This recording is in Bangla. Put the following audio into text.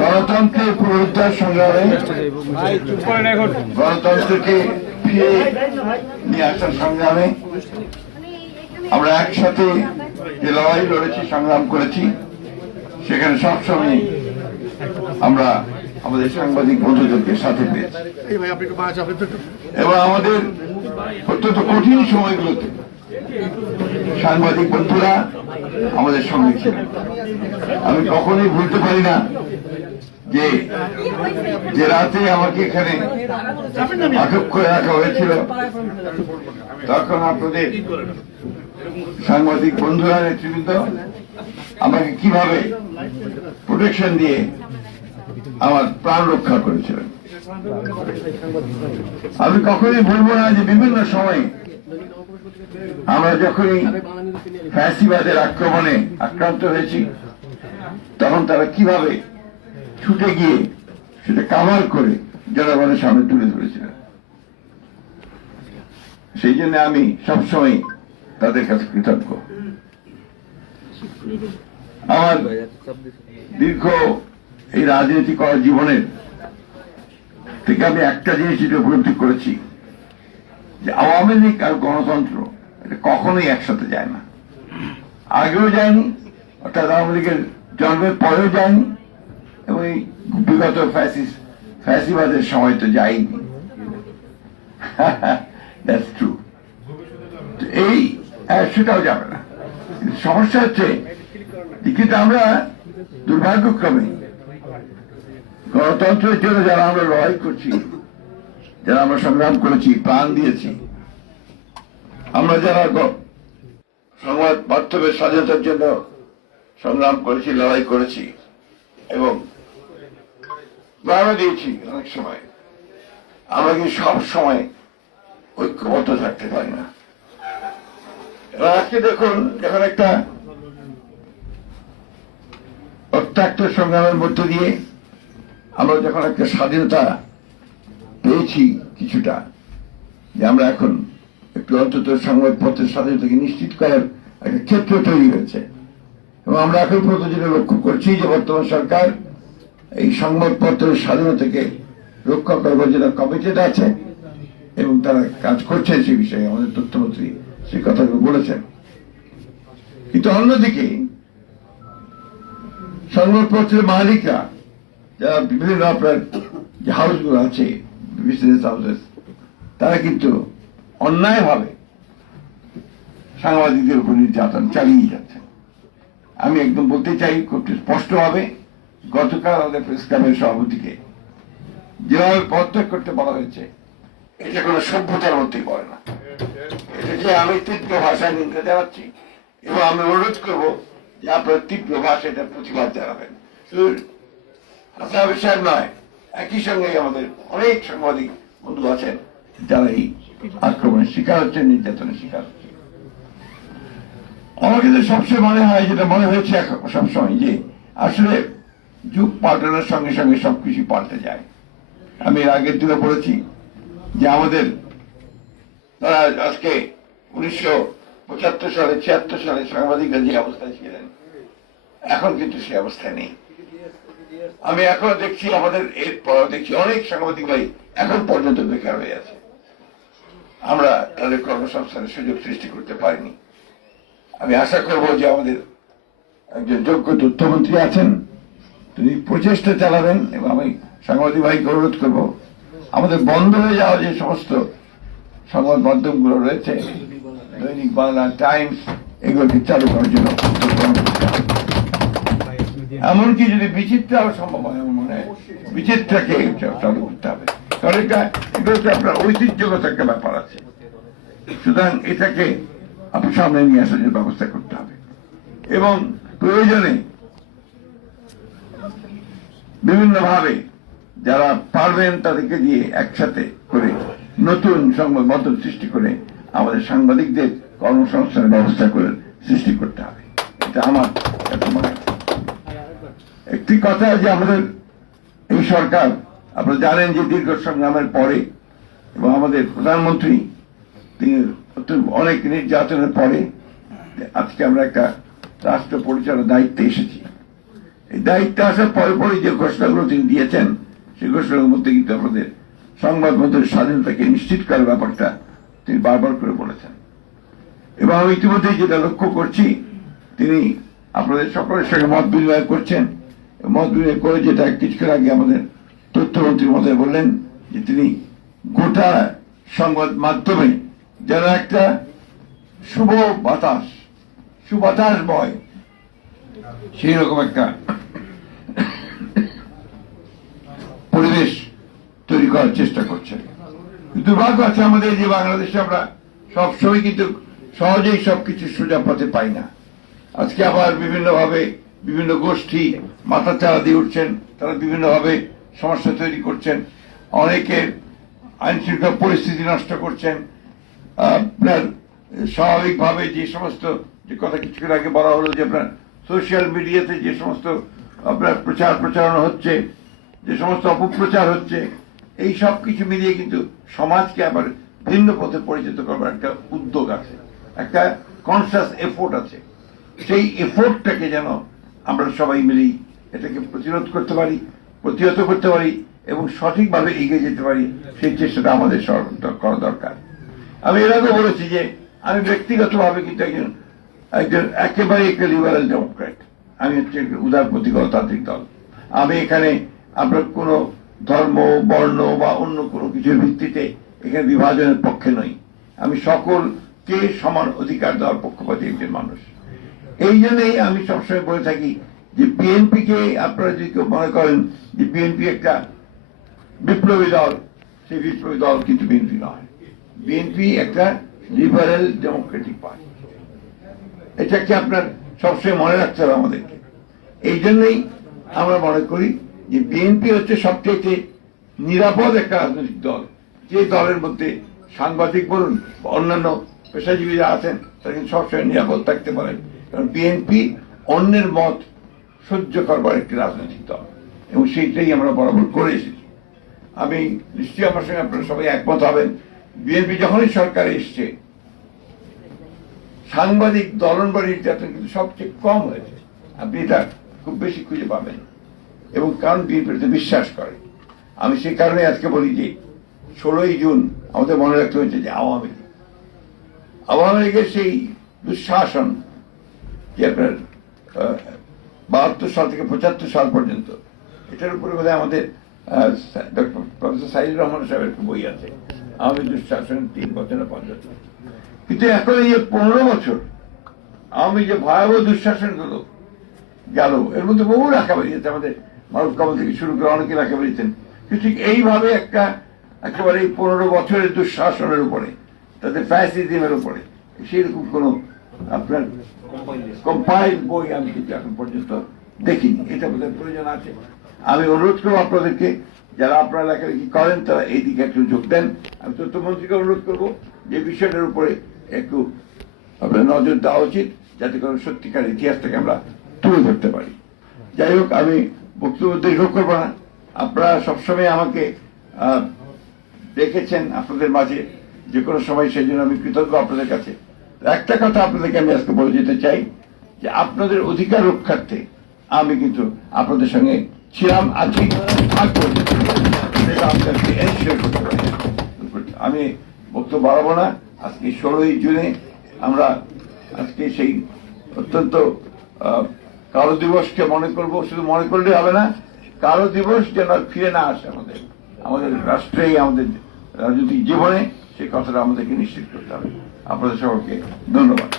গণতন্ত্রের পুনরুদ্ধার সংগ্রামে গণতন্ত্রকে ফিরে নিয়ে আসার সংগ্রামে আমরা একসাথে যে লড়াই লড়েছি, সংগ্রাম করেছি, সেখানে সবসময় আমরা আমাদের সাংবাদিক বন্ধুদেরকে সাথে পেয়েছি এবং আমাদের অত্যন্ত কঠিন সময়গুলোতে সাংবাদিক বন্ধুরা আমাদের সঙ্গে ছিলেন। আমি কখনোই ভুলতে পারি না যে রাতে আমাকে এখানে আটক করে রাখা হয়েছিল, তখন আপনাদের সাংবাদিক বন্ধুরা, নেতৃবৃন্দ আমাকে কিভাবে প্রোটেকশন দিয়ে আমার প্রাণ রক্ষা করেছিলেন। আমি কখনোই ভুলবো না যে বিভিন্ন সময়ে আমরা যখনই ফ্যাসিবাদের আক্রমণে আক্রান্ত হয়েছি, তখন তারা কিভাবে ছুটে গিয়ে সেটা কাভার করে জনগণের সামনে তুলে ধরেছিলেন। সেই জন্য আমি সবসময় তাদের কাছে কৃতজ্ঞ। আমার দীর্ঘ এই রাজনীতি করার জীবনের থেকে আমি একটা জিনিস উপলব্ধি করেছি যে আওয়ামী লীগ আর গণতন্ত্র এটা কখনোই একসাথে যায় না, আগেও যায়নি, অর্থাৎ আওয়ামী লীগের জন্মের পরেও যায়নি, এবং এই বিগত ফ্যাসিবাদের সময় তো যায়নি। That's true. এই সেটাও যাবে না। সমস্যা হচ্ছে কিন্তু আমরা দুর্ভাগ্যক্রমে গণতন্ত্রের জন্য যারা আমরা লড়াই করছি, যারা আমরা সংগ্রাম করেছি, প্রাণ দিয়েছি, আমরা যারা সংবাদ মাধ্যমের স্বাধীনতার জন্য সংগ্রাম করেছি, লড়াই করেছি এবং প্রাণও দিয়েছি, অনেক সময় আমরা কি সব সময় ঐক্যবদ্ধ থাকতে পারি না। এবার আজকে দেখুন, যখন একটা রক্তাক্ত সংগ্রামের মধ্য দিয়ে আমরা যখন একটা স্বাধীনতা পেয়েছি কিছুটা, যে আমরা এখন একটু অন্তত সংবাদপত্রের স্বাধীনতাকে নিশ্চিত করার একটা ক্ষেত্র তৈরি হয়েছে, এবং আমরা এখন পর্যন্ত যেটা লক্ষ্য করছি যে বর্তমান সরকার এই সংবাদপত্রের স্বাধীনতাকে রক্ষা করবার জন্য কমিটেড আছে এবং তারা কাজ করছে সে বিষয়ে। আমাদের তথ্যমন্ত্রী সেই কথাগুলো বলেছেন। কিন্তু অন্যদিকে সংবাদপত্রের মালিকরা, যারা বিভিন্ন আপনার যে হাউসগুলো আছে, বিজনেস হাউসেস, তারা কিন্তু অন্যায়ভাবে সাংবাদিকদের উপর নির্যাতন চালিয়ে যাচ্ছে। আমি একদম বলতে চাই খুব স্পষ্টভাবে, গতকাল আমাদের প্রেস ক্লাবের সভাপতিকে যেভাবে পদত্যাগ করতে বলা হয়েছে, এটা কোনো সভ্যতার মধ্যেই পড়ে না। এটা যে আমি তীব্র ভাষায় নিন্দা জানাচ্ছি এবং আমি অনুরোধ করবো যে আপনার তীব্র ভাষায় এটা প্রতিবাদ জানাবেন। শুধু হাসান সাহেব নয়, একই সঙ্গে আমাদের অনেক সাংবাদিক বন্ধু আছেন যারা এই আক্রমণের শিকার হচ্ছেন, নির্যাতনের শিকার হচ্ছে। আমার কিন্তু সবসময় মনে হয়, যেটা মনে হয়েছে সবসময়, যে আসলে যুগ পাল্টানোর সঙ্গে সঙ্গে সবকিছু পাল্টে যায়। আমি এর আগের দিনে বলেছি যে আমাদের তারা আজকে 1975 সালে 76 সালে সাংবাদিকরা যে অবস্থায় ছিলেন, এখন কিন্তু সে অবস্থায় নেই। আমি এখন দেখছি আমাদের এরপর দেখছি অনেক সাংবাদিক ভাই এখন পর্যন্ত বেকার হয়ে আছে। আমরা তাদের কর্মসংস্থানের সুযোগ সৃষ্টি করতে পারিনি। আমি আশা করব যে আমাদের একজন যোগ্য তথ্যমন্ত্রী আছেন, তিনি প্রচেষ্টা চালাবেন, এবং আমি সাংবাদিক ভাইকে অনুরোধ করব আমাদের বন্ধ হয়ে যাওয়া যে সমস্ত সংবাদ মাধ্যমগুলো রয়েছে, দৈনিক বাংলা, টাইমস, এগুলোকে চালু করার জন্য এমনকি যদি বিচিত্রাও সম্ভব হয়, আমার মনে হয় বিচিত্রাকে চালু করতে হবে, কারণ এগুলোতে আপনার ঐতিহ্যগত একটা ব্যাপার আছে। সুতরাং এটাকে আপনার সামনে নিয়ে আসার জন্য ব্যবস্থা করতে হবে এবং প্রয়োজনে বিভিন্নভাবে যারা পারবেন তাদেরকে দিয়ে একসাথে করে নতুন সংবাদ মাধ্যম সৃষ্টি করে আমাদের সাংবাদিকদের কর্মসংস্থানের ব্যবস্থা করে সৃষ্টি করতে হবে। এটা আমার মনে হয়। একটি কথা যে আমাদের এই সরকার, আপনারা জানেন যে দীর্ঘ সংগ্রামের পরে এবং আমাদের প্রধানমন্ত্রী তিনি অনেক নির্যাতনের পরে আজকে আমরা একটা রাষ্ট্র পরিচালনার দায়িত্বে এসেছি এই দায়িত্বে আসার পরে পরে যে ঘোষণাগুলো তিনি দিয়েছেন সেই ঘোষণার মধ্যে কিন্তু আপনাদের সংবাদ মাধ্যমের স্বাধীনতাকে নিশ্চিত করার ব্যাপারটা তিনি বারবার করে বলেছেন। এবং আমি ইতিমধ্যে যেটা লক্ষ্য করছি, তিনি আপনাদের সকলের সঙ্গে মত বিনিময় করছেন। মত বিনিময় করে যেটা কিছুক্ষণ আগে আমাদের তথ্যমন্ত্রী মহোদয় বললেন যে তিনি গোটা সংবাদ মাধ্যমে যেন একটা সুবাতাস বয় সেই রকম একটা পরিবেশ তৈরি করার চেষ্টা করছেন। দুর্ভাগ্য আছে আমাদের যে বাংলাদেশে আমরা সবসময় কিন্তু সহজেই সবকিছু সোজা পথে পাই না। আজকে আবার বিভিন্নভাবে বিভিন্ন গোষ্ঠী মাথা চাড়া দিয়ে উঠছেন, তারা বিভিন্নভাবে সমস্যা তৈরি করছেন, অনেকের আইন শৃঙ্খলা পরিস্থিতি নষ্ট করছেন। আপনার স্বাভাবিকভাবে যে সমস্ত যে কথা কিছুক্ষণ আগে বলা হলো যে আপনার সোশ্যাল মিডিয়াতে যে সমস্ত আপনার প্রচারণা হচ্ছে, যে সমস্ত অপপ্রচার হচ্ছে, এই সব কিছু মিলিয়ে কিন্তু সমাজকে আবার ভিন্ন পথে পরিচিত করবার একটা উদ্যোগ আছে, একটা কনসাস এফোর্ট আছে। সেই এফোর্টটাকে যেন আমরা সবাই মিলেই এটাকে প্রতিরোধ করতে পারি, প্রতিহত করতে পারি এবং সঠিকভাবে এগিয়ে যেতে পারি, সেই চেষ্টাটা আমাদের করা দরকার। আমি এর আগে বলেছি যে আমি ব্যক্তিগতভাবে কিন্তু একজন একেবারে একটা লিবারেল ডেমোক্র্যাট। আমি হচ্ছে উদারপন্থী গণতান্ত্রিক দল। আমি এখানে আপনার কোনো ধর্ম, বর্ণ বা অন্য কোনো কিছুর ভিত্তিতে এখানে বিভাজনের পক্ষে নই। আমি সকলকে সমান অধিকার দেওয়ার পক্ষপাতী একজন মানুষ। এই জন্যই আমি সবসময় বলে থাকি যে বিএনপিকে আপনারা যদি কেউ মনে করেন যে বিএনপি একটা বিপ্লবী দল, সেই বিপ্লবী দল কিন্তু বিএনপি নয়। বিএনপি একটা লিবারেল ডেমোক্রেটিক পার্টি। এটাকে আপনার সবসময় মনে রাখতে হবে আমাদেরকে। এই জন্যই আমরা মনে করি যে বিএনপি হচ্ছে সবচেয়ে নিরাপদ একটা রাজনৈতিক দল, যে দলের মধ্যে সাংবাদিক বলুন বা অন্যান্য পেশাজীবীরা আছেন তারা কিন্তু সবসময় নিরাপদ থাকতে পারেন। কারণ বিএনপি অন্যের মত সহ্য করবার একটি রাজনৈতিক দল এবং সেইটাই আমরা বরাবর করে এসেছি। আমি নিশ্চয়ই আমার সঙ্গে আপনারা সবাই একমত হবেন, বিএনপি যখনই সরকারে এসছে সাংবাদিক দলন বা নির্যাতন কিন্তু সবচেয়ে কম হয়েছে। আপনি এটা খুব বেশি খুঁজে পাবেন এবং কারণ বিএনপিতে বিশ্বাস করে। আমি সেই কারণে আজকে বলি যে 16ই জুন আমাদের মনে রাখতে হয়েছে যে আওয়ামী লীগের সেই দুঃশাসন যে আপনার 72 সাল থেকে 75 সাল পর্যন্ত, এটার উপরে বোধহয় আমাদের প্রফেসর সাইদুর রহমান সাহেবের একটা বই আছে, আওয়ামী দুঃশাসন 3 বছর না 5 বছর। কিন্তু এখন এই 15 বছর আওয়ামী যে ভয়াবহ দুঃশাসন গুলো গেল, এর মধ্যে বহু রাখা বেরিয়েছে, আমাদের মারুফ কামাল থেকে শুরু করে অনেকে রাখা বেরিয়েছেন। কিন্তু ঠিক এইভাবে একেবারে 15 বছরের দুঃশাসনের উপরে, তাদের ফ্যাসিজমের উপরে সেরকম কোন আপনার কম্পাইল বই আমি কিন্তু এখন পর্যন্ত দেখিনি। এটা বোধহয় প্রয়োজন আছে। আমি অনুরোধ করবো আপনাদেরকে, যারা আপনারা লেখালেখি করেন তারা এই দিকে একটু যোগ দেন। আমি তথ্যমন্ত্রীকে অনুরোধ করবো যে বিষয়টার উপরে একটু আপনার নজর দেওয়া উচিত, যাতে করে সত্যিকার ইতিহাসটাকে আমরা তুলে ধরতে পারি। যাই হোক, আমি বক্তব্য দীর্ঘ করবো না। আপনারা সবসময় আমাকে দেখেছেন আপনাদের মাঝে যে কোনো সময়, সেই জন্য আমি কৃতজ্ঞ আপনাদের কাছে। একটা কথা আপনাদেরকে আমি আজকে বলে যেতে চাই যে আপনাদের অধিকার রক্ষার্থে আমি কিন্তু আপনাদের সঙ্গে ছিলাম, আছি, আমি বক্তব্য বাড়াবো না। আজকে 16ই জুনে আমরা আজকে সেই অত্যন্ত কালো দিবসকে মনে করব। শুধু মনে করলে হবে না, কালো দিবস যেন ফিরে না আসে আমাদের রাষ্ট্রে, আমাদের রাজনৈতিক জীবনে, সেই কথাটা আমাদেরকে নিশ্চিত করতে হবে। আপনাদের সকলকে ধন্যবাদ।